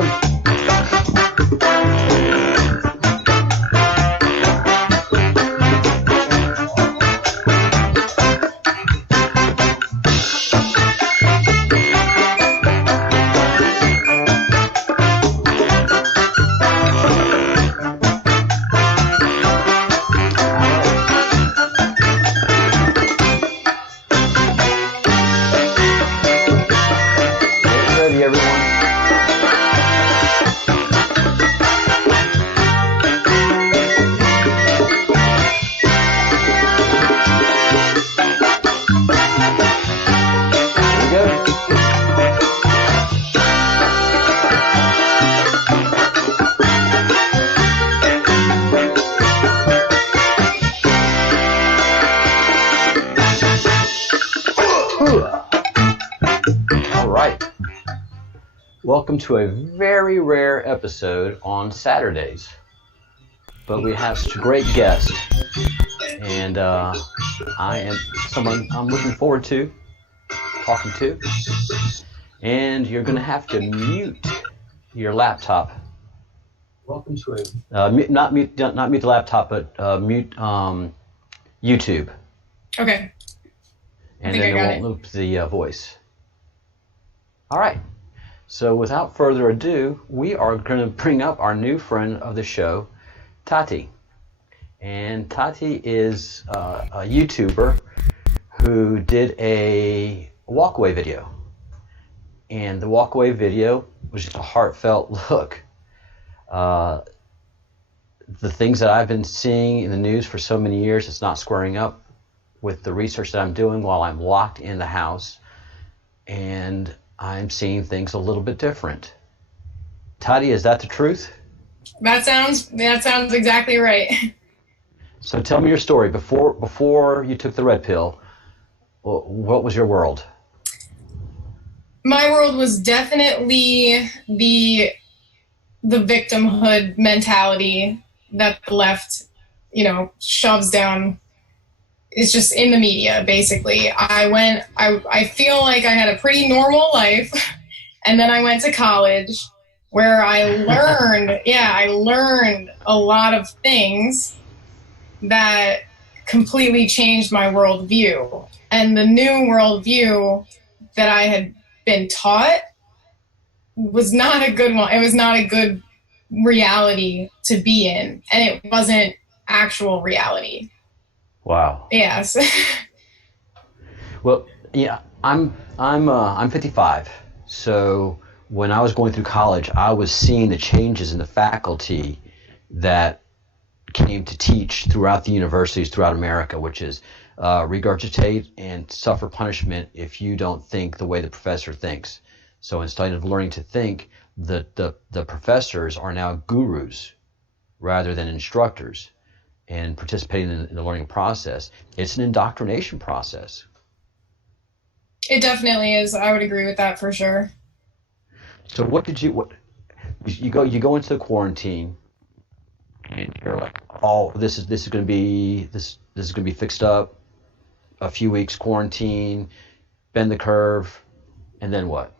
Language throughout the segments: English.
go. Welcome to a very rare episode on Saturdays, but we have such a great guest, and I am someone I'm looking forward to talking to, and you're going to have to mute your laptop. Welcome to a not mute the laptop, but mute YouTube. Okay. And then it won't loop the voice. All right. So without further ado, we are going to bring up our new friend of the show, Tati. And Tati is a YouTuber who did a walkaway video. And the walkaway video was just a heartfelt look. The things that I've been seeing in the news for so many years, it's not squaring up with the research that I'm doing while I'm locked in the house. And I'm seeing things a little bit different. Tati, is that the truth? That sounds exactly right. So tell me your story. Before you took the red pill, what was your world? My world was definitely the victimhood mentality that the left, shoves down. It's just in the media, basically. I feel like I had a pretty normal life, and then I went to college where I learned, I learned a lot of things that completely changed my worldview. And the new worldview that I had been taught was not a good one. It was not a good reality to be in, and it wasn't actual reality. Wow. Yes. Well, yeah, I'm 55. So when I was going through college, I was seeing the changes in the faculty that came to teach throughout the universities throughout America, which is regurgitate and suffer punishment if you don't think the way the professor thinks. So instead of learning to think, the professors are now gurus rather than instructors. And participating in the learning process, it's an indoctrination process. It definitely is. I would agree with that for sure. So what you go into the quarantine, and you're like, oh, this is going to be fixed up. A few weeks quarantine, bend the curve, and then what?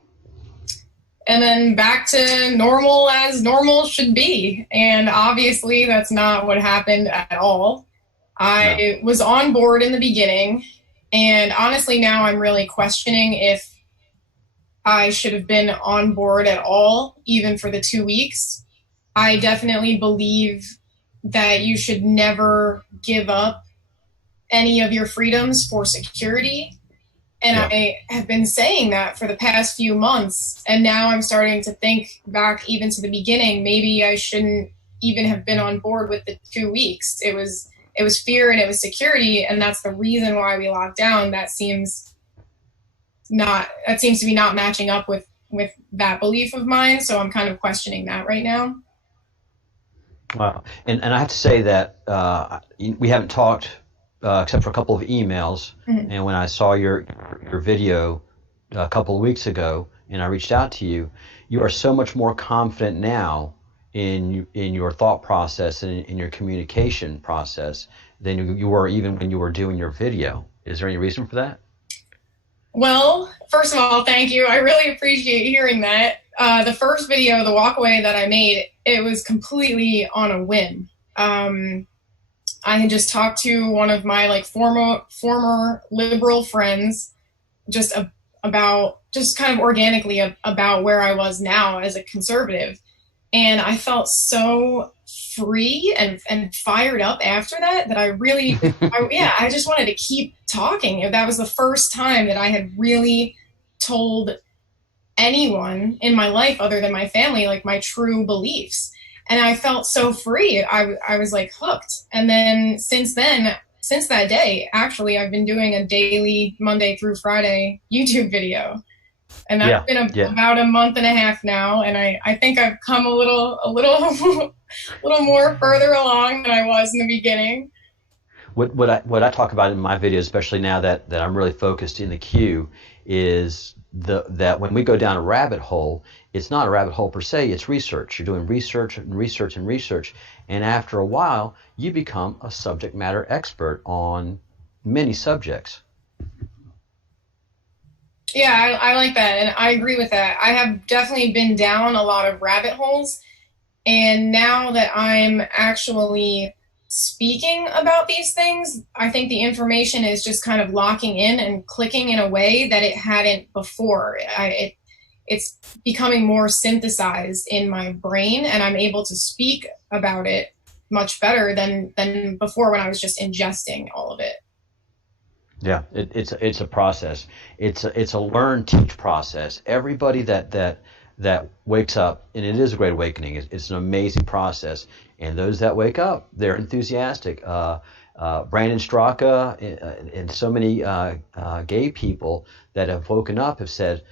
And then back to normal as normal should be. And obviously that's not what happened at all. I was on board in the beginning, and honestly now I'm really questioning if I should have been on board at all, even for the 2 weeks. I definitely believe that you should never give up any of your freedoms for security. And I have been saying that for the past few months, and now I'm starting to think back even to the beginning. Maybe I shouldn't even have been on board with the 2 weeks. It was fear and it was security, and that's the reason why we locked down. That seems to be not matching up with that belief of mine. So I'm kind of questioning that right now. Wow, and I have to say that we haven't talked. Except for a couple of emails, mm-hmm. And when I saw your video a couple of weeks ago, and I reached out to you, you are so much more confident now in your thought process and in your communication process than you were even when you were doing your video. Is there any reason for that? Well, first of all, thank you. I really appreciate hearing that. The first video, the walkaway that I made, it was completely on a whim. I had just talked to one of my like former liberal friends just about just kind of organically about where I was now as a conservative. And I felt so free and fired up after that I really, I just wanted to keep talking. That was the first time that I had really told anyone in my life other than my family, like my true beliefs. And I felt so free. I was like hooked. And then since that day, actually, I've been doing a daily Monday through Friday YouTube video. And that's been about a month and a half now. And I think I've come a little more further along than I was in the beginning. What I talk about in my videos, especially now that I'm really focused in the queue, is that when we go down a rabbit hole, it's not a rabbit hole per se, it's research. You're doing research and research and research, and after a while, you become a subject matter expert on many subjects. Yeah, I like that, and I agree with that. I have definitely been down a lot of rabbit holes, and now that I'm actually speaking about these things, I think the information is just kind of locking in and clicking in a way that it hadn't before. It's becoming more synthesized in my brain, and I'm able to speak about it much better than before when I was just ingesting all of it. Yeah, it's a process. It's a learn teach process. Everybody that wakes up, and it is a great awakening. It's an amazing process. And those that wake up, they're enthusiastic. Brandon Straka and so many gay people that have woken up have said,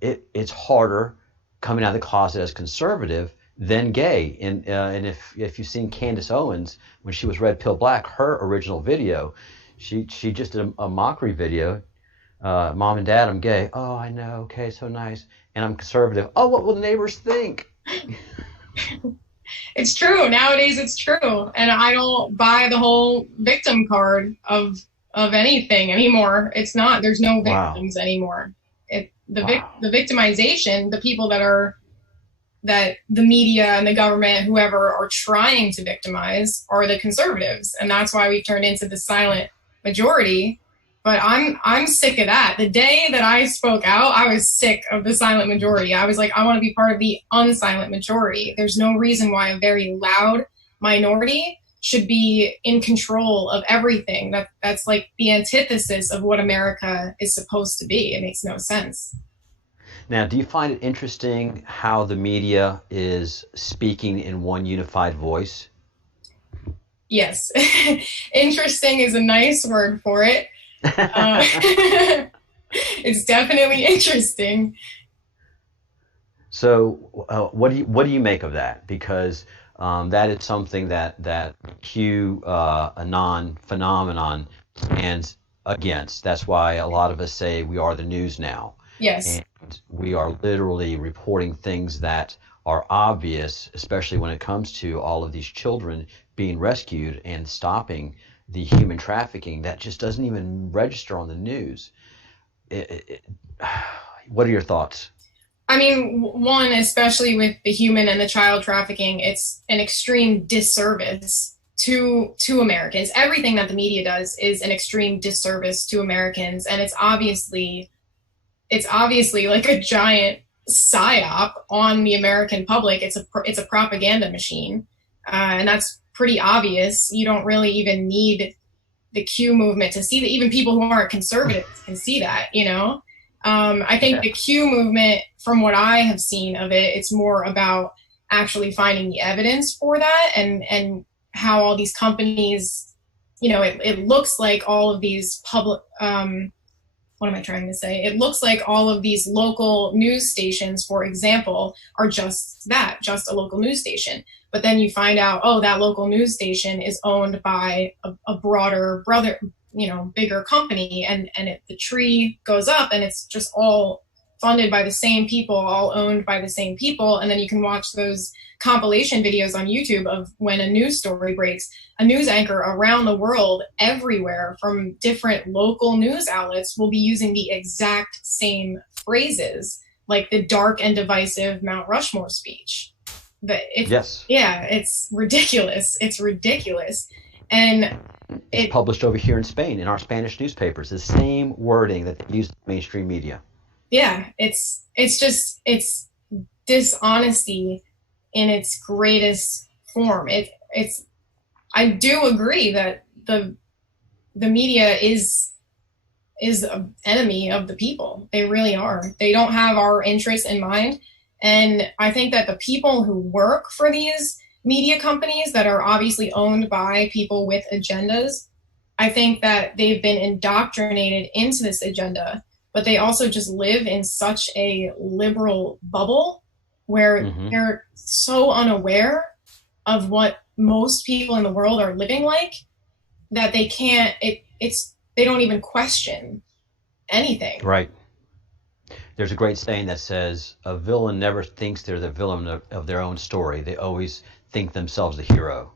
it's harder coming out of the closet as conservative than gay. And if you've seen Candace Owens when she was Red Pill Black, her original video. She just did a mockery video. Mom and Dad, I'm gay. Oh, I know. Okay, so nice. And I'm conservative. Oh, what will the neighbors think? It's true. Nowadays, it's true. And I don't buy the whole victim card of anything anymore. It's not. There's no victims anymore. The victimization, the people that the media and the government, whoever, are trying to victimize are the conservatives. And that's why we've turned into the silent majority. But I'm sick of that. The day that I spoke out, I was sick of the silent majority. I was like, I want to be part of the unsilent majority. There's no reason why a very loud minority should be in control of everything. That's like the antithesis of what America is supposed to be. It makes no sense. Now, do you find it interesting how the media is speaking in one unified voice? Yes. Interesting is a nice word for it. It's definitely interesting. So what do you make of that? Because that is something that QAnon phenomenon stands against. That's why a lot of us say we are the news now. Yes. And we are literally reporting things that are obvious, especially when it comes to all of these children being rescued and stopping the human trafficking that just doesn't even register on the news. What are your thoughts? I mean, one, especially with the human and the child trafficking, it's an extreme disservice to Americans. Everything that the media does is an extreme disservice to Americans, and it's obviously like a giant psyop on the American public. It's a propaganda machine, and that's pretty obvious. You don't really even need the Q movement to see that. Even people who aren't conservatives can see that, I think the Q movement, from what I have seen of it, it's more about actually finding the evidence for that and how all these companies, it looks like all of these public, what am I trying to say? It looks like all of these local news stations, for example, are just a local news station. But then you find out, that local news station is owned by a bigger company, and the tree goes up, and it's just all funded by the same people, all owned by the same people. And then you can watch those compilation videos on YouTube of when a news story breaks. A news anchor around the world, everywhere from different local news outlets, will be using the exact same phrases like the dark and divisive Mount Rushmore speech. But yes. Yeah, it's ridiculous. It's ridiculous. And it's published over here in Spain in our Spanish newspapers. The same wording that they use in mainstream media. Yeah, it's dishonesty in its greatest form. I do agree that the media is an enemy of the people. They really are. They don't have our interests in mind. And I think that the people who work for these media companies that are obviously owned by people with agendas, I think that they've been indoctrinated into this agenda, but they also just live in such a liberal bubble where they're so unaware of what most people in the world are living like that they can't, they don't even question anything. Right. There's a great saying that says, a villain never thinks they're the villain of their own story. They always think themselves the hero.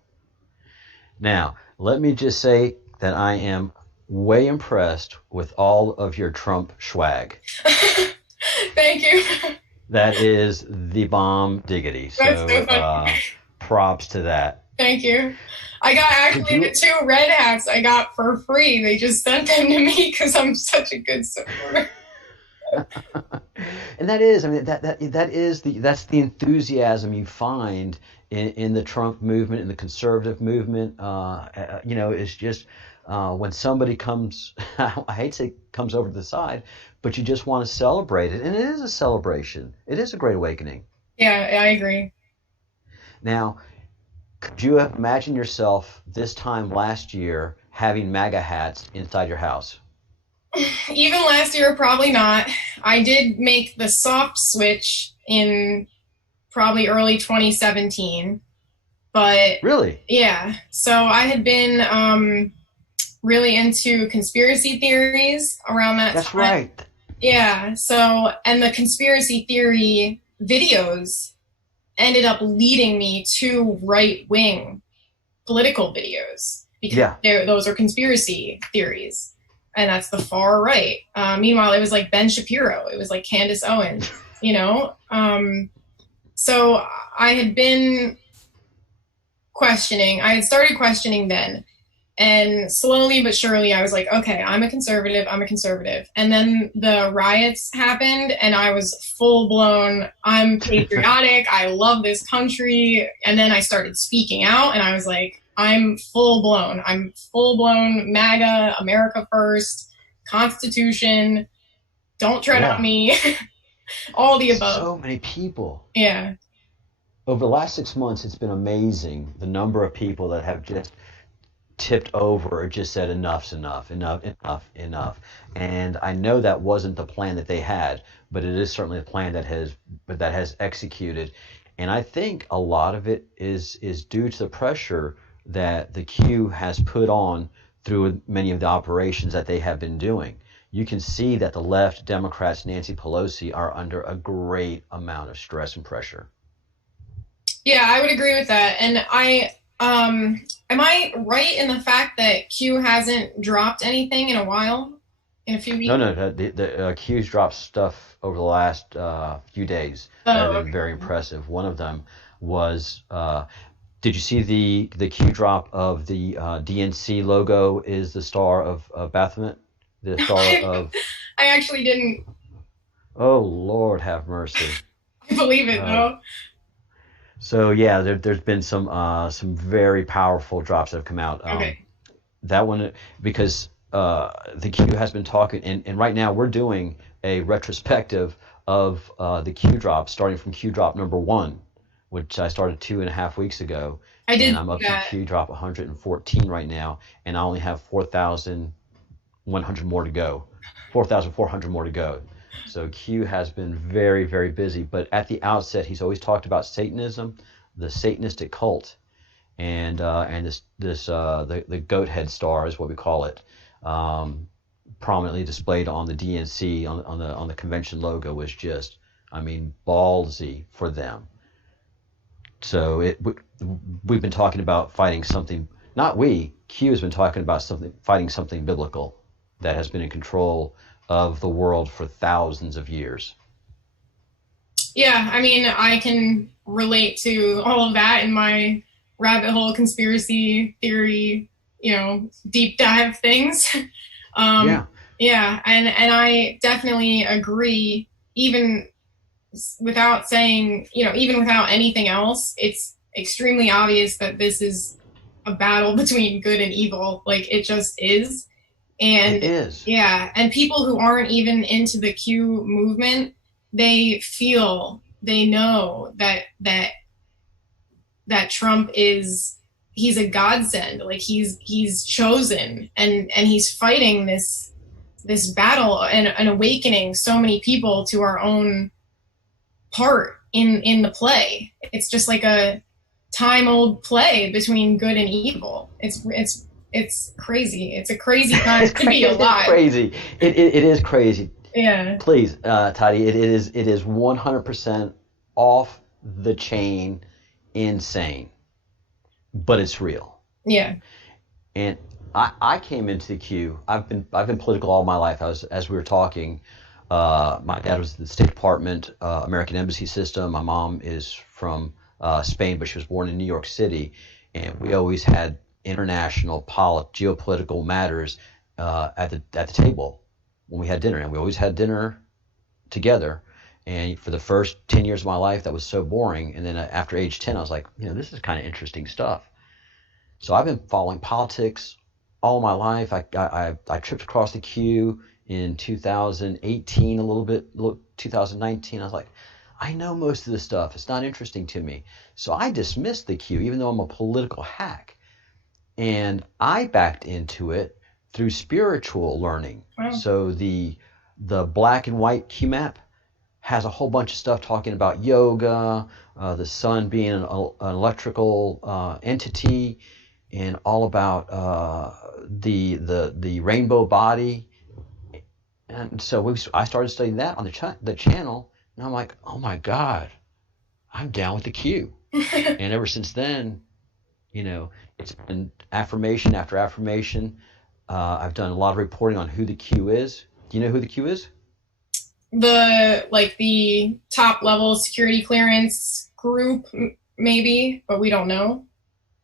Now, let me just say that I am way impressed with all of your Trump swag. Thank you. That is the bomb diggity. That's so funny. Props to that. Thank you. I got actually the 2 red hats I got for free. They just sent them to me because I'm such a good supporter. And that is, I mean, that's the enthusiasm you find in the Trump movement, in the conservative movement. It's just when somebody comes, I hate to say comes over to the side, but you just want to celebrate it, and it is a celebration. It is a great awakening. Yeah, I agree. Now, could you imagine yourself this time last year having MAGA hats inside your house? Even last year, probably not. I did make the soft switch in probably early 2017, but really, yeah. So I had been really into conspiracy theories around that time. That's right. Yeah. So, and the conspiracy theory videos ended up leading me to right-wing political videos because those are conspiracy theories. And that's the far right. Meanwhile, it was like Ben Shapiro. It was like Candace Owens, So I had been questioning. I had started questioning then. And slowly but surely, I was like, okay, I'm a conservative. And then the riots happened, and I was full blown, I'm patriotic. I love this country. And then I started speaking out, and I was like, I'm full blown MAGA, America first, Constitution, don't tread on me, all the above. So many people. Yeah. Over the last 6 months, it's been amazing the number of people that have just tipped over or just said enough. And I know that wasn't the plan that they had, but it is certainly a plan that has executed. And I think a lot of it is due to the pressure that the Q has put on through many of the operations that they have been doing. You can see that the left, Democrats, Nancy Pelosi, are under a great amount of stress and pressure. Yeah, I would agree with that. And am I right in the fact that Q hasn't dropped anything in a while? In a few weeks? No. The Q's dropped stuff over the last few days that have been very impressive. One of them was, did you see the Q drop of the DNC logo is the Star of Baphomet? The Star of... I actually didn't. Oh, Lord have mercy. I believe it, though. So, yeah, there's been some very powerful drops that have come out. Okay. That one, because the Q has been talking, and right now we're doing a retrospective of the Q drop, starting from Q drop number 1, which I started 2.5 weeks ago. I did. And I'm up to Q drop 114 right now, and I only have 4,100 more to go, 4,400 more to go. So Q has been very, very busy. But at the outset, he's always talked about Satanism, the Satanistic cult, and the goat head star is what we call it, prominently displayed on the DNC on the convention logo was just, I mean, ballsy for them. So we've been talking about fighting something. Not we. Q has been talking about fighting something biblical that has been in control of the world for thousands of years. Yeah, I mean, I can relate to all of that in my rabbit hole conspiracy theory, deep dive things. Yeah, yeah, and I definitely agree. Even without saying, even without anything else, it's extremely obvious that this is a battle between good and evil. Like it just is. it And is. yeah, and people who aren't even into the Q movement, they know that Trump he's a godsend. Like he's chosen, and he's fighting this battle and awakening so many people to our own part in the play. It's just like a time old play between good and evil. It's crazy. It's a crazy time to be alive. It's crazy. It is crazy. Yeah. Please, Tati, it is 100% off the chain, insane, but it's real. Yeah. And I came into the Q. I've been political all my life. As we were talking, my dad was in the State Department, American Embassy system. My mom is from Spain, but she was born in New York City, and we always had international geopolitical matters at the table when we had dinner, and we always had dinner together. And for the first 10 years of my life, that was so boring. And then after age 10, I was like, this is kind of interesting stuff. So I've been following politics all my life. I tripped across the Q in 2018, a little bit, 2019. I was like, I know most of this stuff. It's not interesting to me. So I dismissed the Q, even though I'm a political hack. And I backed into it through spiritual learning. Wow. So the black and white Q map has a whole bunch of stuff talking about yoga, the sun being an electrical entity, and all about the rainbow body. And so I started studying that on the channel, and I'm like, oh my God, I'm down with the Q. And ever since then, it's been affirmation after affirmation. I've done a lot of reporting on who the Q is. Do you know who the Q is? The top level security clearance group, maybe, but we don't know.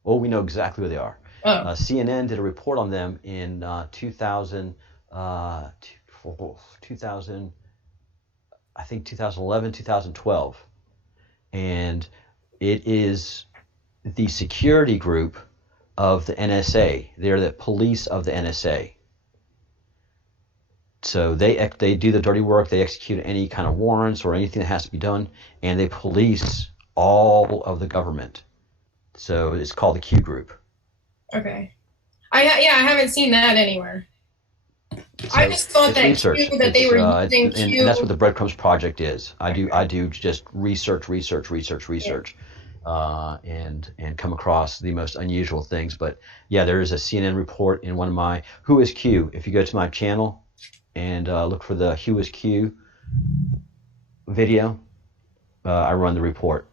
Well, we know exactly who they are. Oh. CNN did a report on them in 2000, I think 2011, 2012. And it is the security group of the NSA. They're the police of the NSA. So they do the dirty work. They execute any kind of warrants or anything that has to be done, and they police all of the government. So it's called the Q group. Okay. I haven't seen that anywhere. So I just thought that research. Q, that they were using Q. And that's what the Breadcrumbs project is. I do just research, and come across the most unusual things. But yeah, there is a CNN report in one of my Who is Q. If you go to my channel and look for the Who is Q video, I run the report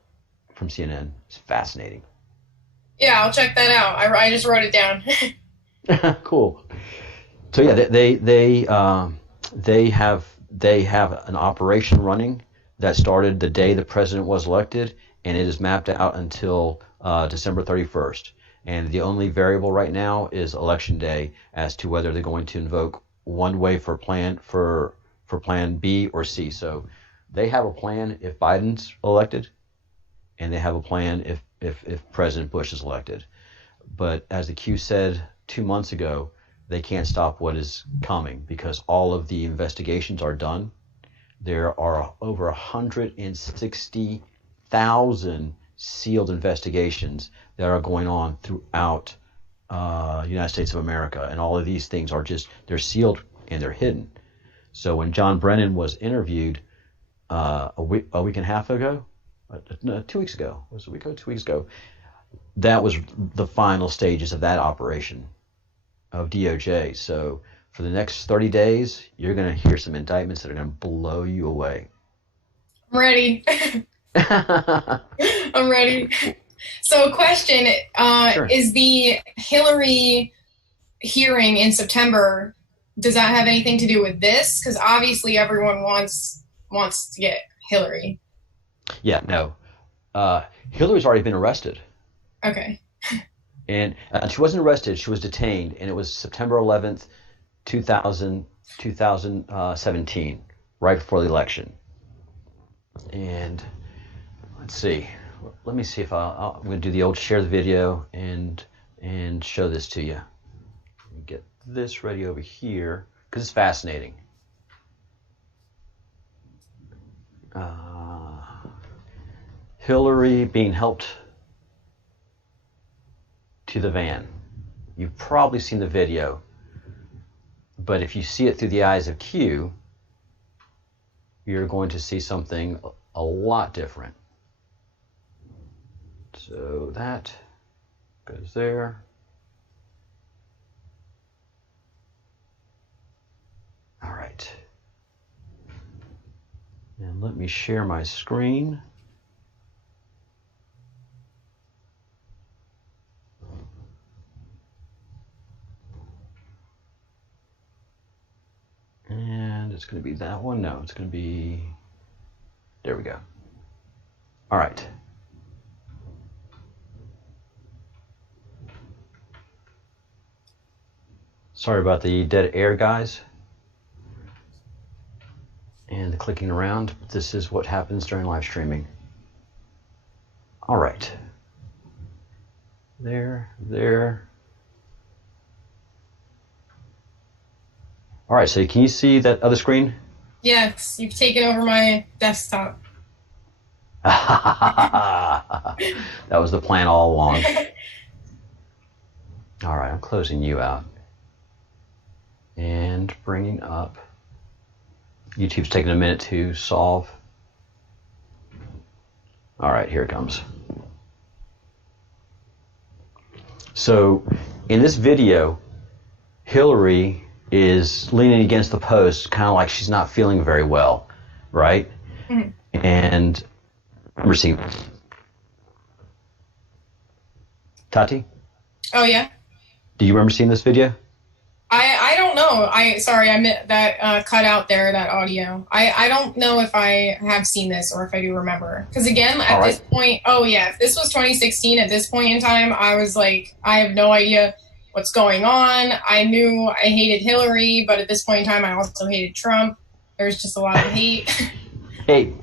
from CNN. It's fascinating. Yeah, I'll check that out. I just wrote it down. Cool. So yeah, they have an operation running that started the day the president was elected, and it is mapped out until December 31st. And the only variable right now is election day as to whether they're going to invoke one way for plan B or C. So they have a plan if Biden's elected, and they have a plan if President Bush is elected. But as the Q said 2 months ago, they can't stop what is coming because all of the investigations are done. There are over 160,000 sealed investigations that are going on throughout the United States of America. And all of these things they're sealed and they're hidden. So when John Brennan was interviewed a week and a half ago, 2 weeks ago, was it a week ago? 2 weeks ago, that was the final stages of that operation of DOJ. So for the next 30 days, you're going to hear some indictments that are going to blow you away. I'm ready. I'm ready. So question, Sure. Is the Hillary hearing in September, does that have anything to do with this? Because obviously everyone wants to get Hillary. Yeah, no. Hillary's already been arrested. Okay. And she wasn't arrested, she was detained, and it was September 11th, 2017, right before the election. And let's see. Let me see if I'm going to do the old share the video and show this to you. Get this ready over here because it's fascinating. Hillary being helped to the van. You've probably seen the video, but if you see it through the eyes of Q, you're going to see something a lot different. So that goes there. All right. And let me share my screen. And it's going to be that one. No, it's going to be, there we go. All right. Sorry about the dead air, guys. And the clicking around. This is what happens during live streaming. All right. There. All right, so can you see that other screen? Yes, you've taken over my desktop. That was the plan all along. All right, I'm closing you out. And bringing up. YouTube's taking a minute to solve. All right, here it comes. So in this video, Hillary is leaning against the post, kind of like she's not feeling very well, right? Mm-hmm. And I remember seeing this. Tati? Oh, yeah? Do you remember seeing this video? I don't know. Sorry, I meant that cut out there, that audio. I don't know if I have seen this or if I do remember. Because again, at this point, if this was 2016, at this point in time, I was like, I have no idea what's going on. I knew I hated Hillary, but at this point in time, I also hated Trump. There's just a lot of hate. Hate.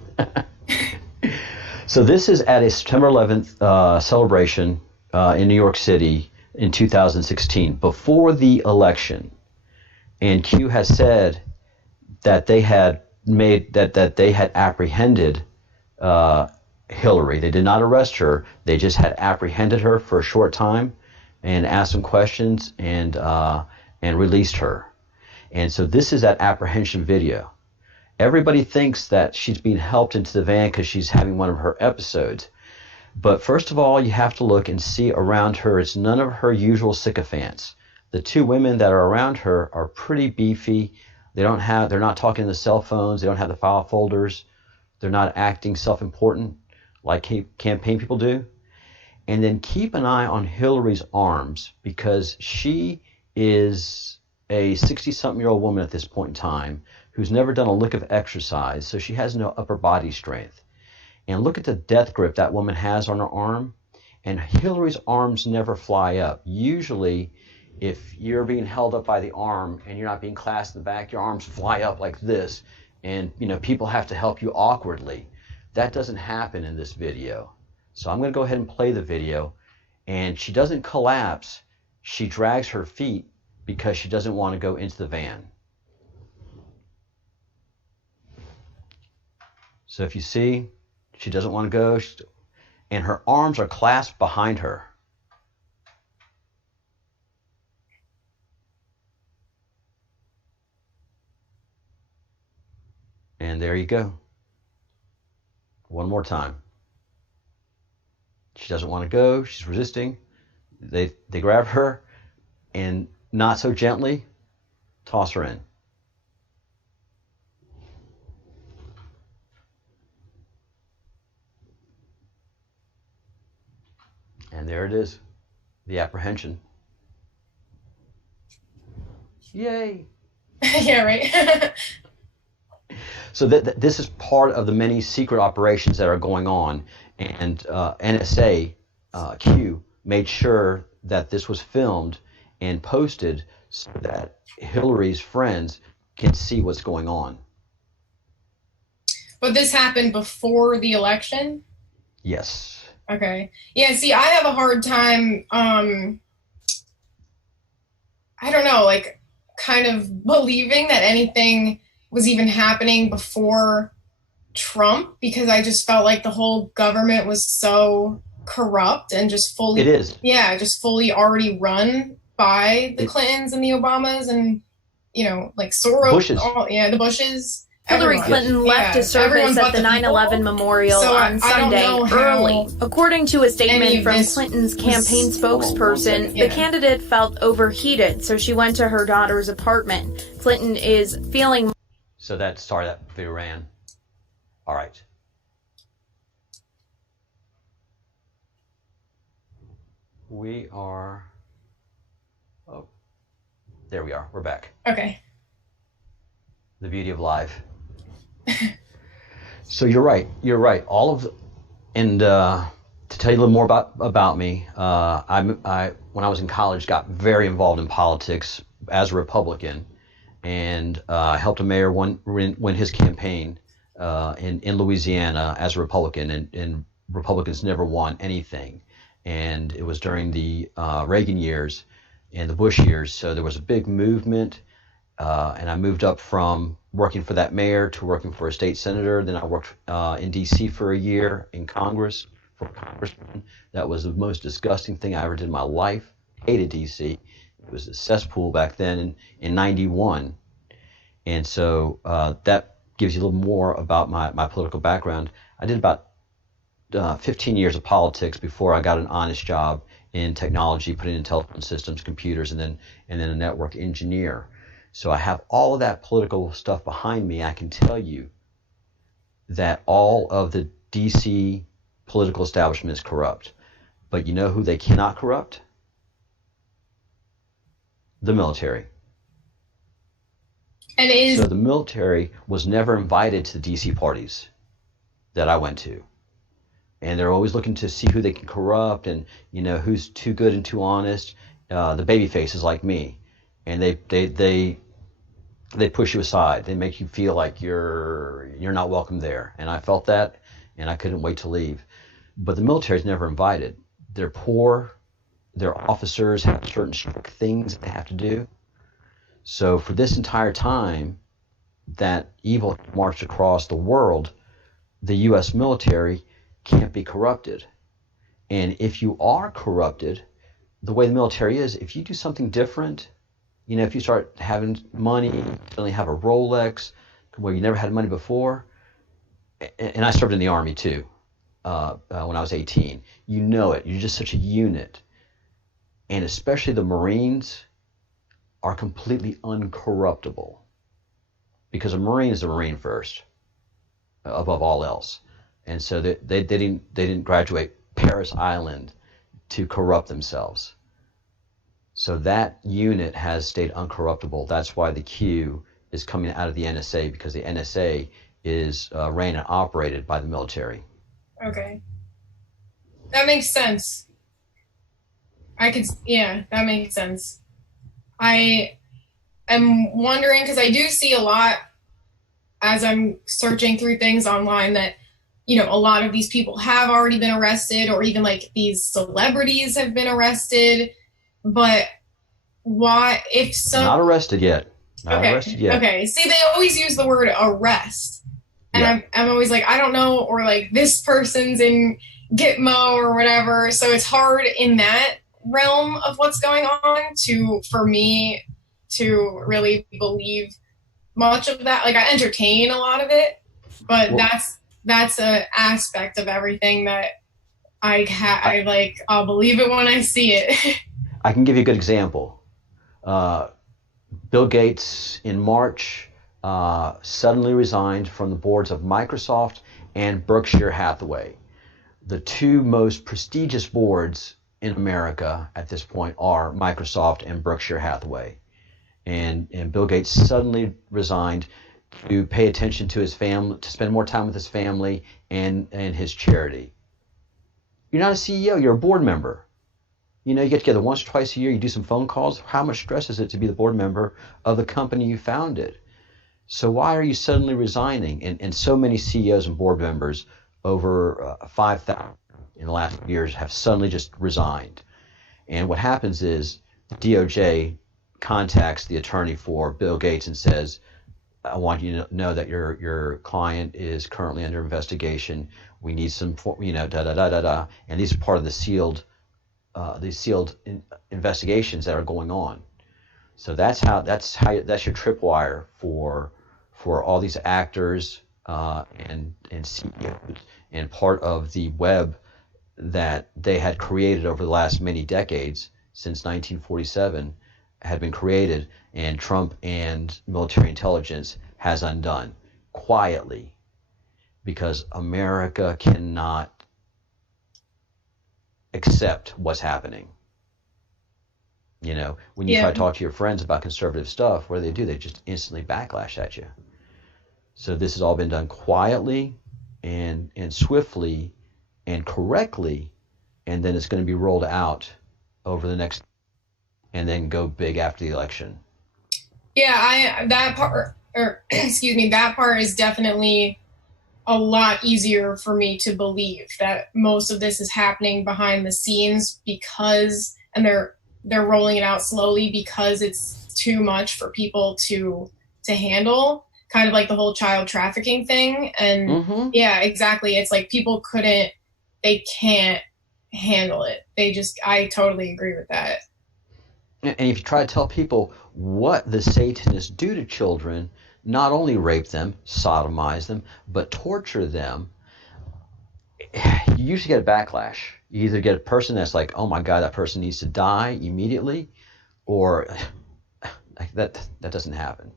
So this is at a September 11th celebration in New York City in 2016, before the election. And Q has said that they had made that they had apprehended Hillary. They did not arrest her. They just had apprehended her for a short time and asked some questions and released her. And so this is that apprehension video. Everybody thinks that she's being helped into the van because she's having one of her episodes. But first of all, you have to look and see around her. It's none of her usual sycophants. The two women that are around her are pretty beefy. They're not talking on the cell phones. They don't have the file folders. They're not acting self-important like campaign people do. And then keep an eye on Hillary's arms, because she is a 60-something-year-old woman at this point in time who's never done a lick of exercise, so she has no upper body strength. And look at the death grip that woman has on her arm. And Hillary's arms never fly up. Usually, if you're being held up by the arm and you're not being clasped in the back, your arms fly up like this. And people have to help you awkwardly. That doesn't happen in this video. So I'm going to go ahead and play the video. And she doesn't collapse. She drags her feet because she doesn't want to go into the van. So if you see, she doesn't want to go, and her arms are clasped behind her. And there you go. One more time. She doesn't want to go. She's resisting. They grab her and not so gently toss her in. And there it is, the apprehension. Yay! Yeah, right. So this is part of the many secret operations that are going on, and NSA Q made sure that this was filmed and posted so that Hillary's friends can see what's going on. But this happened before the election? Yes. Okay. Yeah, see, I have a hard time, I don't know, like, kind of believing that anything was even happening before Trump, because I just felt like the whole government was so corrupt and just fully, it is. Yeah, just fully already run by the Clintons and the Obamas and, you know, like Soros. Bushes. The Bushes. Hillary Clinton left a service at the 9/11 memorial on Sunday early. According to a statement from Clinton's campaign spokesperson, the candidate felt overheated, so she went to her daughter's apartment. Clinton is feeling... So that video ran. All right. We are... Oh, there we are. We're back. Okay. The beauty of live. So you're right. And to tell you a little more about me, I when I was in college got very involved in politics as a Republican, and helped a mayor win his campaign in Louisiana as a Republican, and Republicans never won anything, and it was during the Reagan years and the Bush years, so there was a big movement. And I moved up from working for that mayor to working for a state senator. Then I worked in D.C. for a year in Congress for a congressman. That was the most disgusting thing I ever did in my life. Hated D.C. It was a cesspool back then in 91. And so that gives you a little more about my political background. I did about 15 years of politics before I got an honest job in technology, putting in telephone systems, computers, and then a network engineer. So I have all of that political stuff behind me. I can tell you that all of the DC political establishment is corrupt. But you know who they cannot corrupt? The military. So the military was never invited to the DC parties that I went to. And they're always looking to see who they can corrupt and, you know, who's too good and too honest. The baby faces like me. And they push you aside. They make you feel like you're not welcome there. And I felt that, and I couldn't wait to leave. But the military's never invited. They're poor. Their officers have certain strict things they have to do. So for this entire time that evil marched across the world, the U.S. military can't be corrupted. And if you are corrupted, the way the military is, if you do something different, you know, if you start having money, suddenly have a Rolex, where you never had money before, and I served in the Army too, when I was 18, you know it, you're just such a unit. And especially the Marines are completely uncorruptible, because a Marine is a Marine first, above all else. And so they didn't graduate Paris Island to corrupt themselves. So that unit has stayed uncorruptible. That's why the Q is coming out of the NSA, because the NSA is ran and operated by the military. Okay. That makes sense. That makes sense. I am wondering, because I do see a lot as I'm searching through things online that, you know, a lot of these people have already been arrested, or even like these celebrities have been arrested. But why, if so? Not arrested yet. Not arrested yet. Okay. See, they always use the word arrest. And yeah. I'm always like, I don't know, or like this person's in Gitmo or whatever. So it's hard in that realm of what's going on for me to really believe much of that. Like, I entertain a lot of it, but that's an aspect of everything that I'll believe it when I see it. I can give you a good example. Bill Gates in March suddenly resigned from the boards of Microsoft and Berkshire Hathaway. The two most prestigious boards in America at this point are Microsoft and Berkshire Hathaway. And Bill Gates suddenly resigned to pay attention to his family, to spend more time with his family and his charity. You're not a CEO, you're a board member. You get together once or twice a year, you do some phone calls. How much stress is it to be the board member of the company you founded? So why are you suddenly resigning? And so many CEOs and board members, over 5,000 in the last years, have suddenly just resigned. And what happens is the DOJ contacts the attorney for Bill Gates and says, I want you to know that your client is currently under investigation. We need some, da. And these are part of the sealed investigations that are going on. So that's your tripwire for all these actors and CEOs, and part of the web that they had created over the last many decades since 1947 had been created, and Trump and military intelligence has undone quietly, because America cannot accept what's happening. When you try to talk to your friends about conservative stuff, what do? They just instantly backlash at you. So this has all been done quietly and swiftly and correctly, and then it's going to be rolled out over the next, and then go big after the election. Yeah, that part is definitely a lot easier for me to believe, that most of this is happening behind the scenes, because, and they're rolling it out slowly because it's too much for people to handle, kind of like the whole child trafficking thing. And yeah, exactly. It's like people they can't handle it. I totally agree with that. And if you try to tell people what the Satanists do to children, not only rape them, sodomize them, but torture them, you usually get a backlash. You either get a person that's like, oh my God, that person needs to die immediately, or that doesn't happen.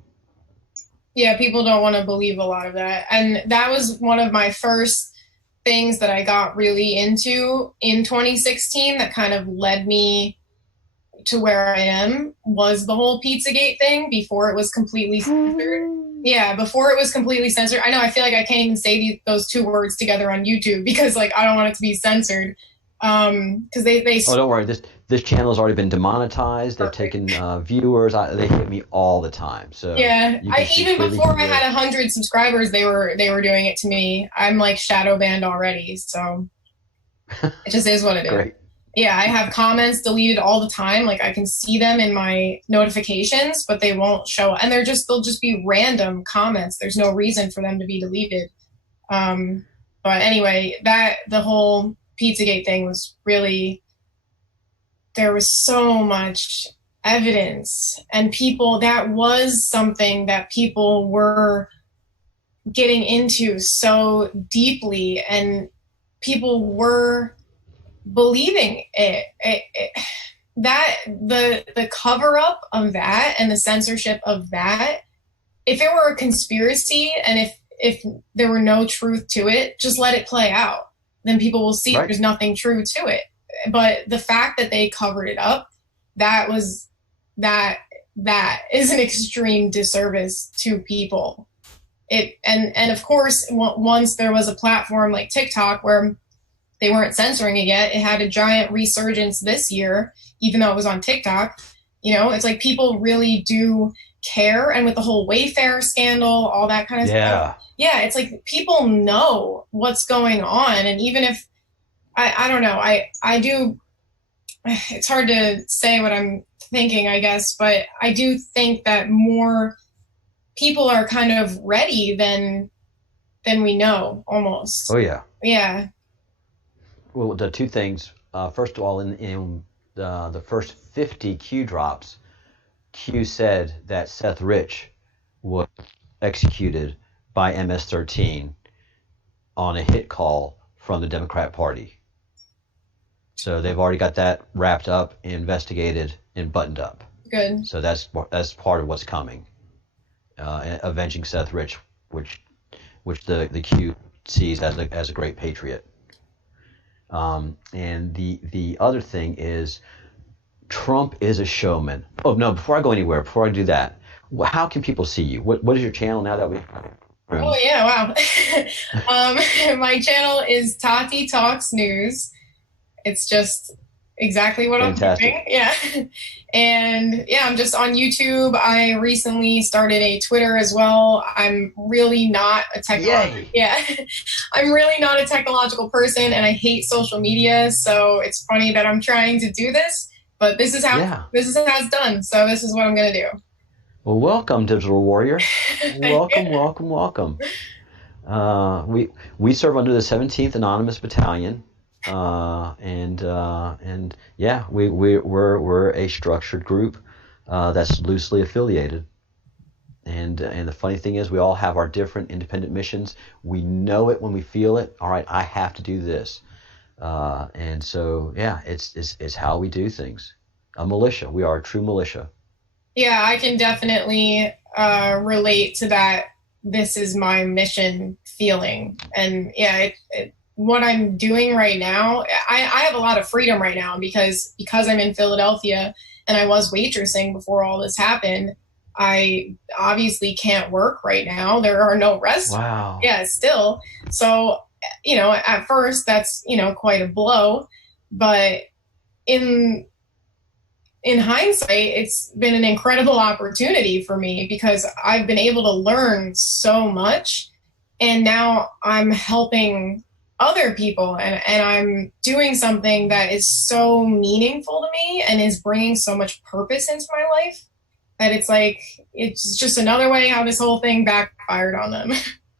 Yeah, people don't want to believe a lot of that. And that was one of my first things that I got really into in 2016 that kind of led me to where I am, was the whole Pizzagate thing before it was completely censored. Yeah, before it was completely censored. I know, I feel like I can't even say those two words together on YouTube, because I don't want it to be censored. Because they Oh, don't worry. This channel has already been demonetized. They've taken viewers. They hit me all the time. So yeah, even before I had 100 subscribers, they were doing it to me. I'm like shadow banned already, so it just is what it is. Great. Yeah, I have comments deleted all the time. Like, I can see them in my notifications, but they won't show. And they'll just be random comments. There's no reason for them to be deleted. But anyway, the whole Pizzagate thing was really, there was so much evidence, and that was something that people were getting into so deeply, and people were believing it. That the cover up of that and the censorship of that, if it were a conspiracy and if there were no truth to it, just let it play out. Then people will see There's nothing true to it. But the fact that they covered it up, that is an extreme disservice to people. And of course, once there was a platform like TikTok where they weren't censoring it yet, it had a giant resurgence this year, even though it was on TikTok. It's like people really do care. And with the whole Wayfair scandal, all that kind of stuff. Yeah, it's like people know what's going on. And even if, I don't know, I do, it's hard to say what I'm thinking, I guess, but I do think that more people are kind of ready than we know, almost. Oh, yeah. Yeah. Well, the two things. First of all, in the first 50 Q drops, Q said that Seth Rich was executed by MS-13 on a hit call from the Democrat Party. So they've already got that wrapped up, investigated, and buttoned up. Good. So that's part of what's coming. Avenging Seth Rich, which the Q sees as a great patriot. And the other thing is, Trump is a showman. Oh no! Before I go anywhere, before I do that, how can people see you? What is your channel now that we? Oh yeah, wow. My channel is Tati Talks News. It's just exactly what Fantastic. I'm doing. Yeah. And yeah, I'm just on YouTube. I recently started a Twitter as well. I'm really not a I'm really not a technological person, and I hate social media. So it's funny that I'm trying to do this, but this is how it's done. So this is what I'm gonna do. Well, welcome, Digital Warrior. Welcome. We serve under the 17th Anonymous Battalion. And yeah, we're a structured group that's loosely affiliated, and the funny thing is we all have our different independent missions. We know it when we feel it. All right, I have to do this, and so yeah, it's how we do things. A militia. We are a true militia. Yeah, I can definitely relate to that. This is my mission feeling, and yeah, what I'm doing right now, I have a lot of freedom right now because I'm in Philadelphia and I was waitressing before all this happened. I obviously can't work right now. There are no restaurants. Wow. Yeah, still. So, at first that's, quite a blow, but in hindsight, it's been an incredible opportunity for me because I've been able to learn so much, and now I'm helping other people, and I'm doing something that is so meaningful to me and is bringing so much purpose into my life that it's just another way how this whole thing backfired on them.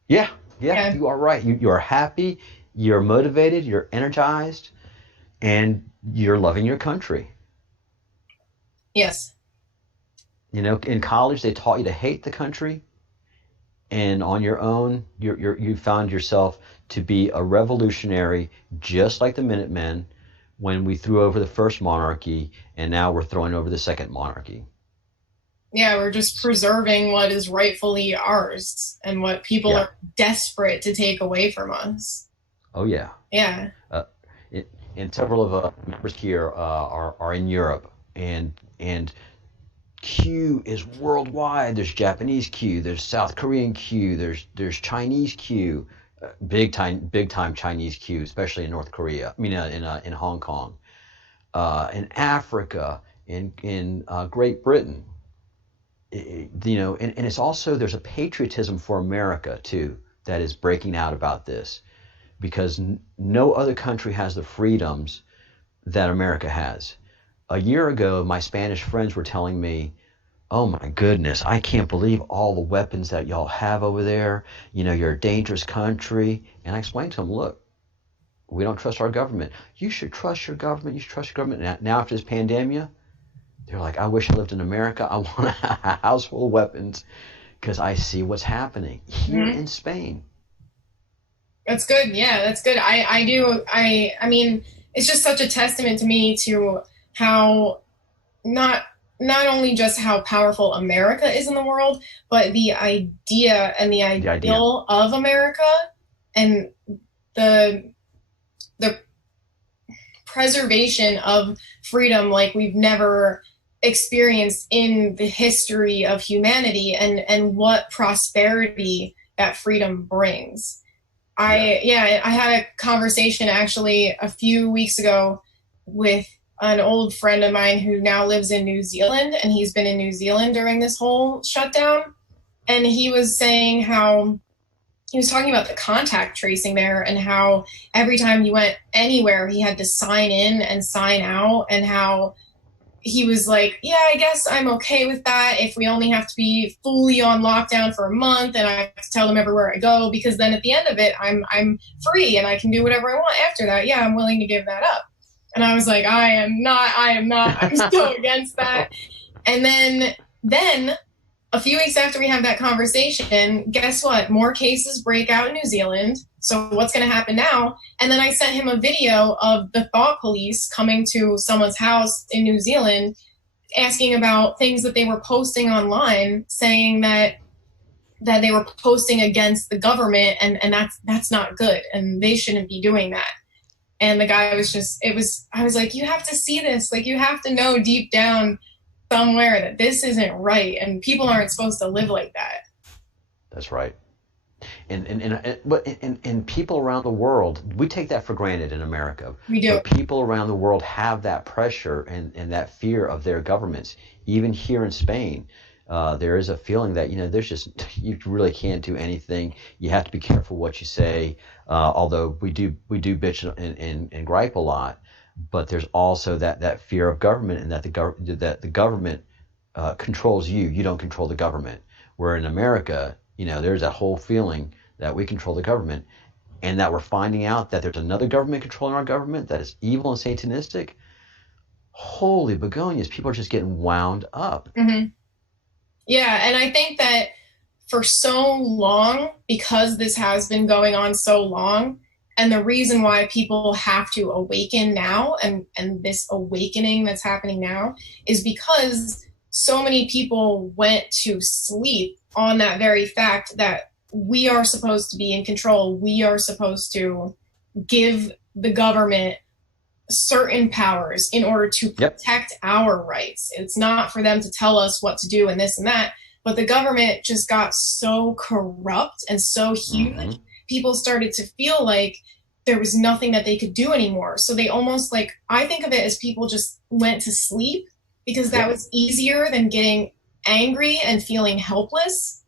Yeah, you are right. You are happy, you're motivated, you're energized, and you're loving your country. Yes. In college they taught you to hate the country, and on your own you found yourself to be a revolutionary, just like the Minutemen when we threw over the first monarchy, and now we're throwing over the second monarchy. Yeah, we're just preserving what is rightfully ours and what people are desperate to take away from us. Oh yeah. Yeah. And several of members here are in Europe, and Q is worldwide. There's Japanese Q, there's South Korean Q, there's Chinese Q, big time Chinese Q, especially in North Korea. I mean, in Hong Kong, in Africa, in Great Britain. And it's also, there's a patriotism for America too that is breaking out about this, because no other country has the freedoms that America has. A year ago, my Spanish friends were telling me, oh my goodness, I can't believe all the weapons that y'all have over there. You're a dangerous country. And I explained to them, look, we don't trust our government. You should trust your government. You should trust your government. Now after this pandemic, they're like, I wish I lived in America. I want a house full of weapons because I see what's happening here in Spain. That's good. Yeah, that's good. I do. I mean, it's just such a testament to me to how not only just how powerful America is in the world, but the idea and the ideal of America and the preservation of freedom like we've never experienced in the history of humanity, and what prosperity that freedom brings. I had a conversation actually a few weeks ago with an old friend of mine who now lives in New Zealand, and he's been in New Zealand during this whole shutdown. And he was saying how he was talking about the contact tracing there, and how every time he went anywhere, he had to sign in and sign out, and how he was like, yeah, I guess I'm okay with that if we only have to be fully on lockdown for a month and I have to tell them everywhere I go, because then at the end of it, I'm free and I can do whatever I want after that. Yeah, I'm willing to give that up. And I was like, I am not. I'm so against that. And then a few weeks after we had that conversation, guess what? More cases break out in New Zealand. So what's going to happen now? And then I sent him a video of the thought police coming to someone's house in New Zealand, asking about things that they were posting online, saying that they were posting against the government, and that's not good, and they shouldn't be doing that. And the guy was I was like, you have to see this. Like, you have to know deep down somewhere that this isn't right, and people aren't supposed to live like that. That's right. And people around the world, we take that for granted in America. We do. But people around the world have that pressure and that fear of their governments. Even here in Spain, there is a feeling that, there's just, you really can't do anything. You have to be careful what you say. Although we do bitch and gripe a lot, but there's also that fear of government, and that the government controls you. You don't control the government. Where in America, there's that whole feeling that we control the government, and that we're finding out that there's another government controlling our government that is evil and satanistic. Holy begonias, people are just getting wound up. Mm-hmm. Yeah, and I think that for so long, because this has been going on so long, and the reason why people have to awaken now, and this awakening that's happening now, is because so many people went to sleep on that very fact that we are supposed to be in control. We are supposed to give the government certain powers in order to protect our rights. It's not for them to tell us what to do and this and that, but the government just got so corrupt and so huge. Mm-hmm. People started to feel like there was nothing that they could do anymore. So they almost, like, I think of it as people just went to sleep because that was easier than getting angry and feeling helpless,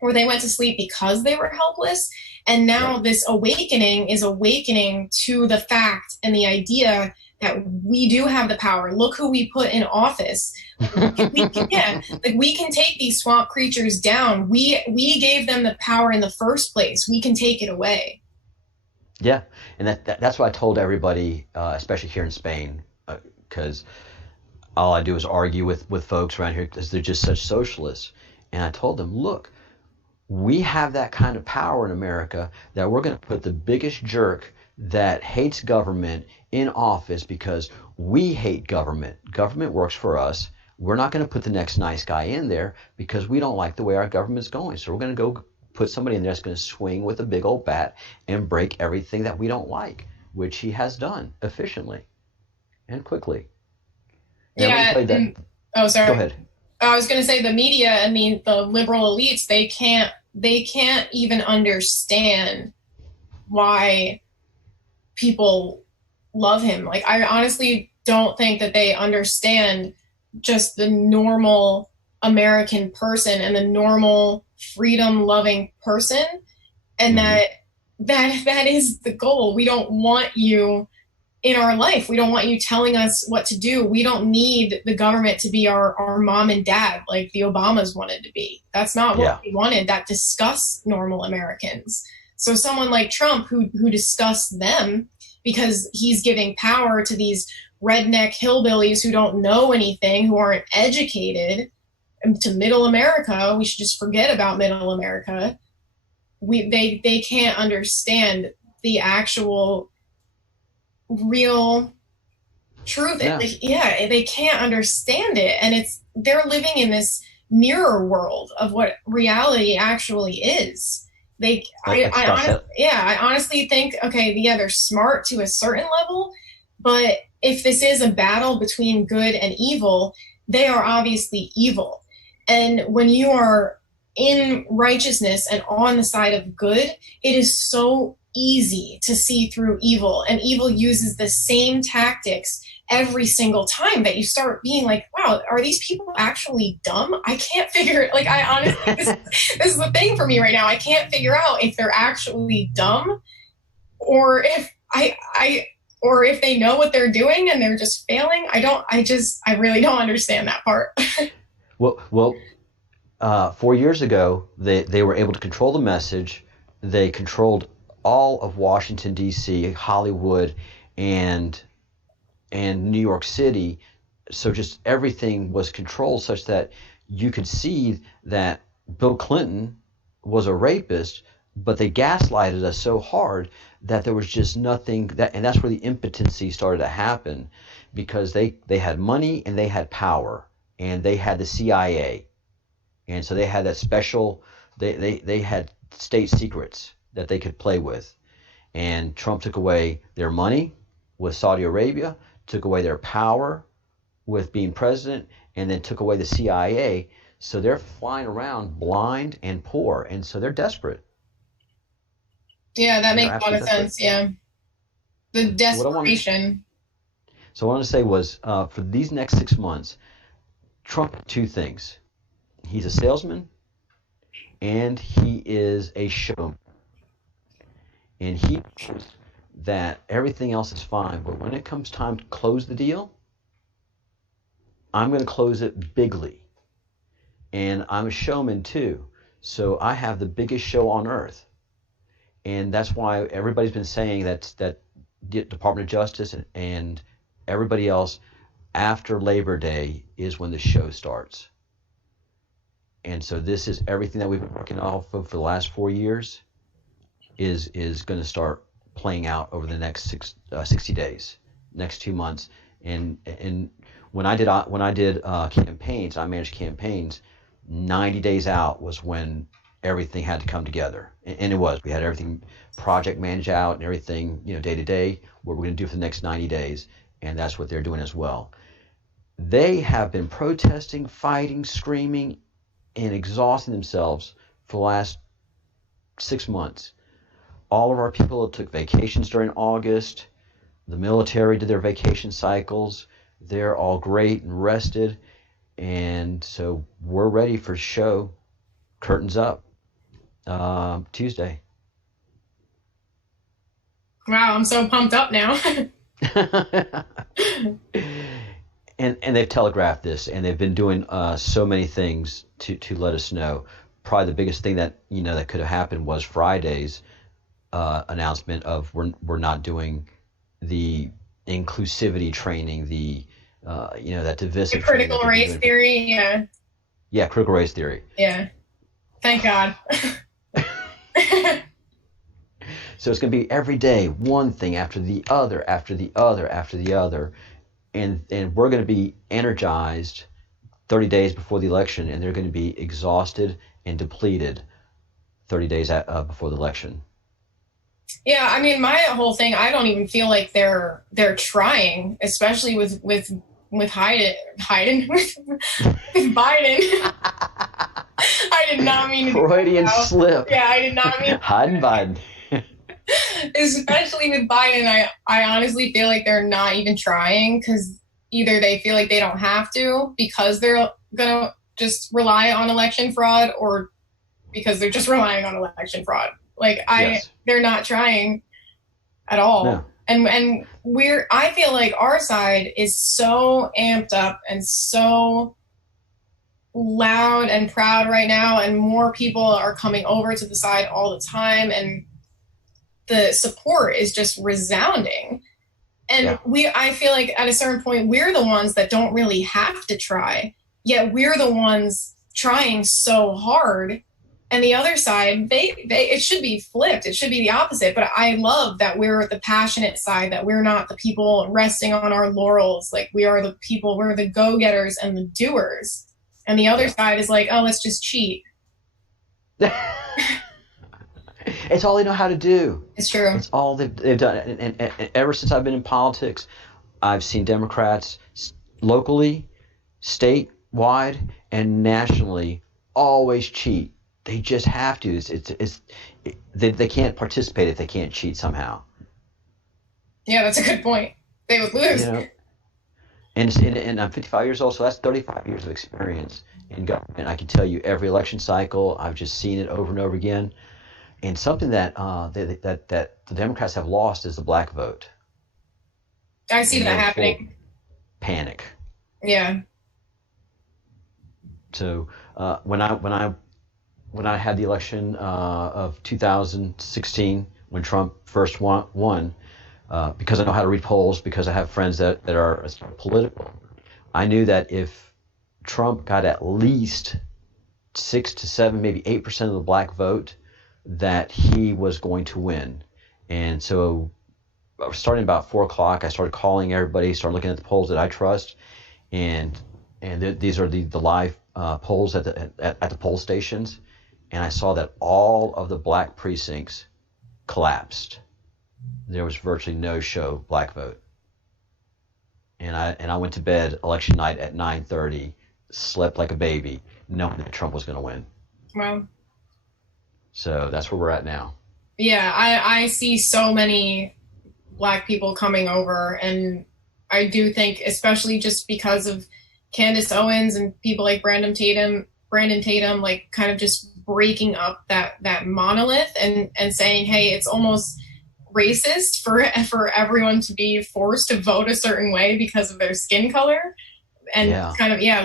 or they went to sleep because they were helpless. And now this awakening is awakening to the fact and the idea that we do have the power. Look who we put in office. We can take these swamp creatures down. We gave them the power in the first place. We can take it away. Yeah, and that's what I told everybody, especially here in Spain, because all I do is argue with folks around here because they're just such socialists. And I told them, look, we have that kind of power in America that we're going to put the biggest jerk that hates government in office because we hate government. Government works for us. We're not going to put the next nice guy in there because we don't like the way our government's going. So we're going to go put somebody in there that's going to swing with a big old bat and break everything that we don't like, which he has done efficiently and quickly. And oh, sorry. Go ahead. I was going to say the media, I mean, the liberal elites, they can't even understand why people love him. Like, I honestly don't think that they understand just the normal American person and the normal freedom-loving person, and that is the goal. We don't want you in our life. We don't want you telling us what to do. We don't need the government to be our mom and dad like the Obamas wanted to be. That's not what we wanted. That disgusts normal Americans. So someone like Trump, who disgusts them because he's giving power to these redneck hillbillies who don't know anything, who aren't educated, to middle America. We should just forget about middle America. They can't understand the actual real truth. They can't understand it, and they're living in this mirror world of what reality actually is. I honestly think, they're smart to a certain level, but if this is a battle between good and evil, they are obviously evil. And when you are in righteousness and on the side of good, it is so easy to see through evil, and evil uses the same tactics every single time that you start being like, wow, are these people actually dumb? I can't figure it. Like, I honestly, this is the thing for me right now. I can't figure out if they're actually dumb or if they know what they're doing and they're just failing. I really don't understand that part. Well, 4 years ago, they were able to control the message. They controlled all of Washington, D.C., Hollywood, and New York City. So just everything was controlled such that you could see that Bill Clinton was a rapist, but they gaslighted us so hard that there was just nothing and that's where the impotency started to happen, because they had money and they had power and they had the CIA. And so they had that special, they had state secrets that they could play with. And Trump took away their money with Saudi Arabia, took away their power with being president, and then took away the CIA. So they're flying around blind and poor, and so they're desperate. Yeah, that makes a lot of sense. Yeah, the desperation. So what I want to say was, for these next 6 months, Trump did two things. He's a salesman, and he is a showman. And he knows that everything else is fine, but when it comes time to close the deal, I'm going to close it bigly. And I'm a showman too, so I have the biggest show on earth. And that's why everybody's been saying that the Department of Justice and everybody else, after Labor Day is when the show starts. And so this is everything that we've been working off of for the last 4 years is going to start playing out over the next 60 days, next 2 months. And when I did campaigns, I managed campaigns. 90 days out was when everything had to come together, and it was. We had everything project managed out and everything, day to day, what we're going to do for the next 90 days, and that's what they're doing as well. They have been protesting, fighting, screaming, and exhausting themselves for the last 6 months. All of our people took vacations during August. The military did their vacation cycles. They're all great and rested. And so we're ready for show. Curtains up. Tuesday. Wow, I'm so pumped up now. and they've telegraphed this, and they've been doing so many things to let us know. Probably the biggest thing that that could have happened was Friday's announcement of we're not doing the inclusivity training, that divisive the critical race theory, yeah. Yeah, critical race theory. Yeah. Thank God. So it's going to be every day, one thing after the other, after the other, after the other. And we're going to be energized 30 days before the election, and they're going to be exhausted and depleted 30 days before the election. Yeah, I mean, my whole thing, I don't even feel like they're trying, especially with Biden. With Biden. I did not mean to Freudian slip. Yeah, I did not mean Hiding Biden. Especially with Biden, I honestly feel like they're not even trying, because either they feel like they don't have to because they're gonna just rely on election fraud, or because they're just relying on election fraud. Like they're not trying at all. No. And I feel like our side is so amped up and so loud and proud right now, and more people are coming over to the side all the time, and the support is just resounding. And I feel like at a certain point, we're the ones that don't really have to try, yet we're the ones trying so hard. And the other side, it should be flipped. It should be the opposite. But I love that we're the passionate side, that we're not the people resting on our laurels. Like, we are the people, we're the go-getters and the doers. And the other side is like, oh, let's just cheat. It's all they know how to do. It's true. It's all they've done. And ever since I've been in politics, I've seen Democrats locally, statewide, and nationally always cheat. They just have to. They can't participate if they can't cheat somehow. Yeah, that's a good point. They would lose. And I'm 55 years old, so that's 35 years of experience in government. I can tell you every election cycle, I've just seen it over and over again. And something that the Democrats have lost is the black vote. I see that happening. Panic. Yeah. So when I had the election of 2016, when Trump first won, because I know how to read polls, because I have friends that are political, I knew that if Trump got at least 6 to 7, maybe 8% of the black vote, that he was going to win. And so starting about 4 o'clock, I started calling everybody, started looking at the polls that I trust, and these are the live polls at the poll stations. And I saw that all of the black precincts collapsed. There was virtually no show black vote. And I went to bed election night at 9:30 slept like a baby, knowing that Trump was going to win. Well, so that's where we're at now. Yeah, I see so many Black people coming over, and I do think, especially just because of Candace Owens and people like Brandon Tatum, like kind of just breaking up that monolith and saying, hey, it's almost racist for everyone to be forced to vote a certain way because of their skin color. And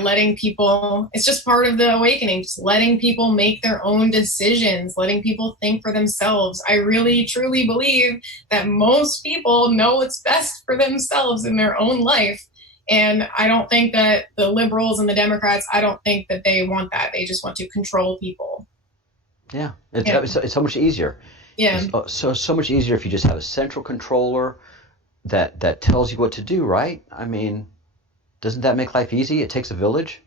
letting people, it's just part of the awakening, just letting people make their own decisions, letting people think for themselves. I really, truly believe that most people know what's best for themselves in their own life. And I don't think that the liberals and the Democrats, I don't think that they want that. They just want to control people. Yeah, it's so much easier. Yeah. It's so much easier if you just have a central controller that tells you what to do, right? I mean, doesn't that make life easy? It takes a village.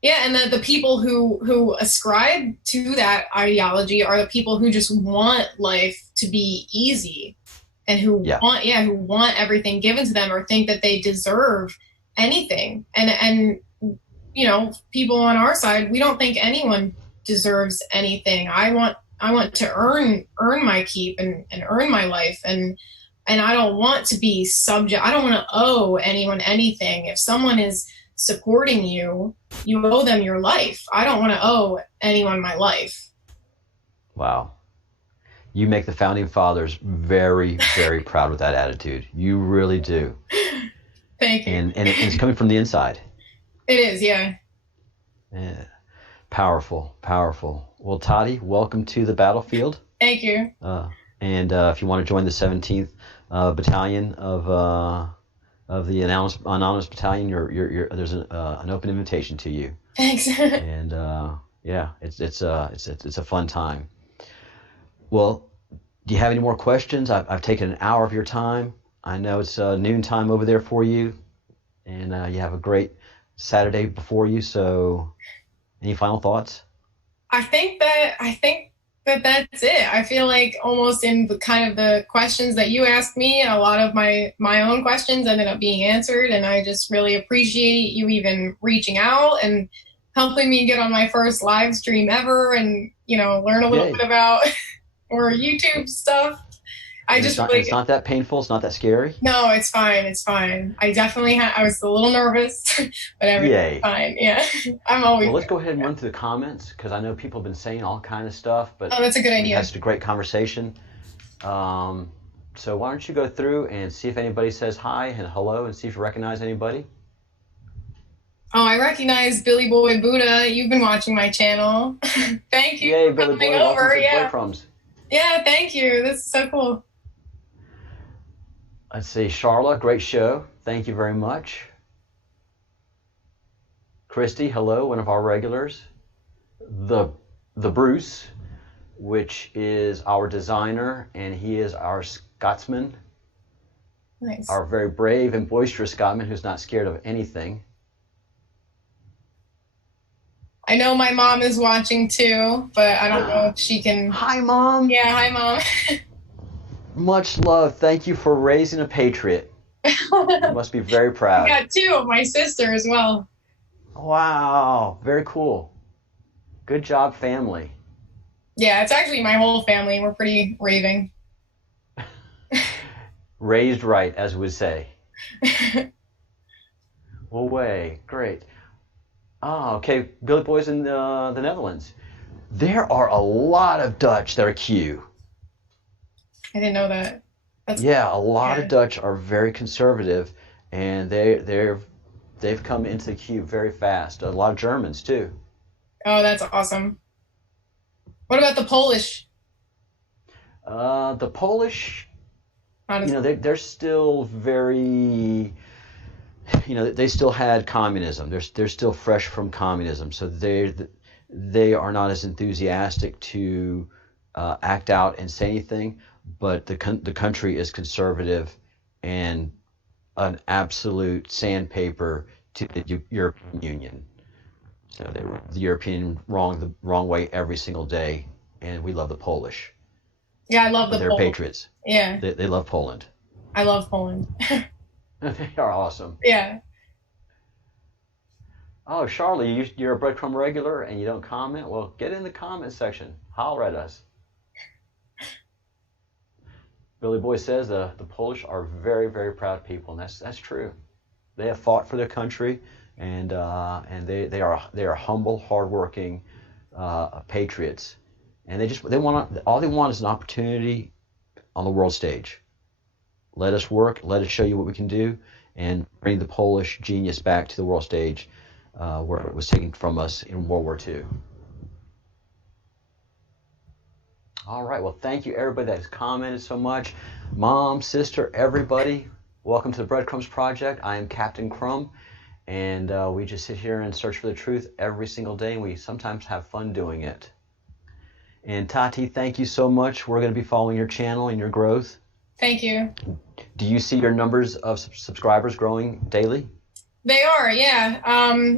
Yeah, and the people who ascribe to that ideology are the people who just want life to be easy, and who want everything given to them, or think that they deserve anything. And you know, people on our side, we don't think anyone deserves anything. I want to earn my keep and earn my life, and I don't want to be subject. I don't want to owe anyone anything. If someone is supporting you, you owe them your life. I don't want to owe anyone my life. Wow. You make the founding fathers very, very proud with that attitude. You really do. Thank you. And it's coming from the inside. It is, yeah. Yeah. Powerful, powerful. Well, Tati, welcome to the battlefield. Thank you. And if you want to join the 17th Battalion of the Anonymous Battalion, there's an open invitation to you. Thanks. And it's a fun time. Well, do you have any more questions? I've taken an hour of your time. I know it's noontime over there for you, and you have a great Saturday before you. So, any final thoughts? I think that's it. I feel like almost in the kind of the questions that you asked me, a lot of my own questions ended up being answered, and I just really appreciate you even reaching out and helping me get on my first live stream ever, and learn a little bit about more YouTube stuff. It's not that painful. It's not that scary. No, it's fine. It's fine. I definitely I was a little nervous, but everything's fine. Yeah, I'm always. Well, let's go ahead and run through the comments, because I know people have been saying all kind of stuff. But that's a good idea. That's a great conversation. So why don't you go through and see if anybody says hi and hello, and see if you recognize anybody. Oh, I recognize Billy Boy Buddha. You've been watching my channel. Thank you for Billy coming Boy, over. welcome to Breadcrumbs. Yeah, thank you. This is so cool. Let's see, Charla, great show. Thank you very much. Christy, hello, one of our regulars. The Bruce, which is our designer, and he is our Scotsman. Nice. Our very brave and boisterous Scotsman who's not scared of anything. I know my mom is watching too, but I don't know if she can. Hi, Mom. Yeah, hi, Mom. Much love. Thank you for raising a patriot. You must be very proud. I got two of my sister as well. Wow. Very cool. Good job, family. Yeah, it's actually my whole family. We're pretty raving. Raised right, as we would say. Well, way. Great. Okay. Billy Boy's in the Netherlands. There are a lot of Dutch that are Q. I didn't know that. A lot of Dutch are very conservative, and they've come into the queue very fast. A lot of Germans too. Oh, that's awesome. What about the Polish? The Polish, they're still very, they still had communism. They're still fresh from communism, so they are not as enthusiastic to act out and say anything. But the country is conservative and an absolute sandpaper to the European Union. So they rub the European the wrong way every single day, and we love the Polish. Yeah, I love they're patriots. Yeah. They love Poland. I love Poland. They are awesome. Yeah. Oh, Charlie, you're a Breadcrumb regular and you don't comment? Well, get in the comment section. Holler at us. Billy Boy says the Polish are very, very proud people, and that's true. They have fought for their country, and they are humble, hardworking patriots, and all they want is an opportunity on the world stage. Let us work. Let us show you what we can do, and bring the Polish genius back to the world stage, where it was taken from us in World War II. All right. Well, thank you, everybody that has commented so much. Mom, sister, everybody, welcome to the Breadcrumbs Project. I am Captain Crumb, and we just sit here and search for the truth every single day, and we sometimes have fun doing it. And Tati, thank you so much. We're going to be following your channel and your growth. Thank you. Do you see your numbers of subscribers growing daily? They are, yeah.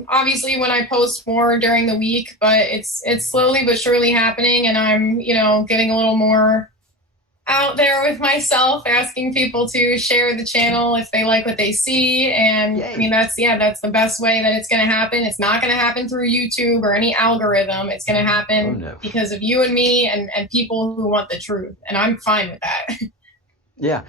Obviously when I post more during the week, but it's slowly but surely happening, and I'm, getting a little more out there with myself, asking people to share the channel if they like what they see. And yay. I mean, that's the best way that it's going to happen. It's not going to happen through YouTube or any algorithm. It's going to happen because of you and me and people who want the truth. And I'm fine with that. Yeah.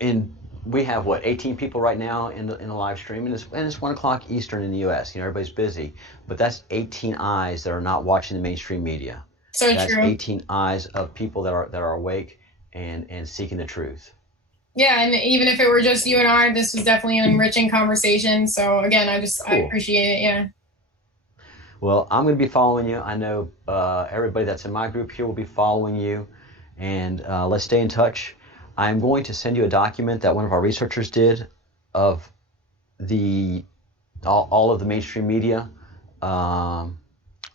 And we have 18 people right now in the live stream, and it's 1 o'clock Eastern in the U.S. Everybody's busy, but that's 18 eyes that are not watching the mainstream media. So that's true. 18 eyes of people that are awake and seeking the truth. Yeah, and even if it were just you and I, this was definitely an enriching conversation. So again, I appreciate it. Yeah. Well, I'm going to be following you. I know everybody that's in my group here will be following you, and let's stay in touch. I'm going to send you a document that one of our researchers did of all of the mainstream media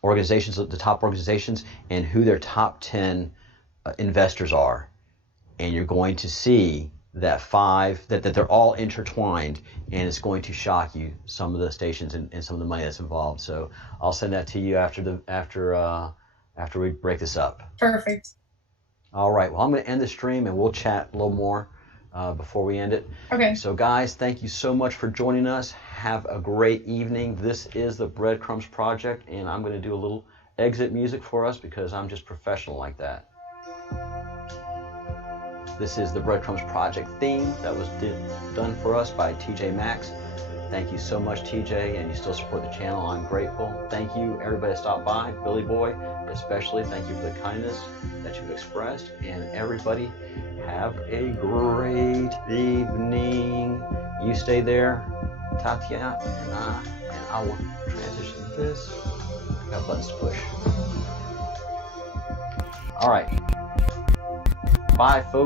organizations, the top organizations, and who their top 10 investors are. And you're going to see that that they're all intertwined, and it's going to shock you, some of the stations and some of the money that's involved. So I'll send that to you after we break this up. Perfect. All right, well, I'm going to end the stream, and we'll chat a little more before we end it. Okay. So, guys, thank you so much for joining us. Have a great evening. This is the Breadcrumbs Project, and I'm going to do a little exit music for us because I'm just professional like that. This is the Breadcrumbs Project theme that was done for us by TJ Maxx. Thank you so much, TJ, and you still support the channel. I'm grateful. Thank you, everybody that stopped by. Billy Boy, especially, thank you for the kindness that you've expressed. And everybody, have a great evening. You stay there, Tatiana, and I will transition this. I got buttons to push. All right. Bye, folks.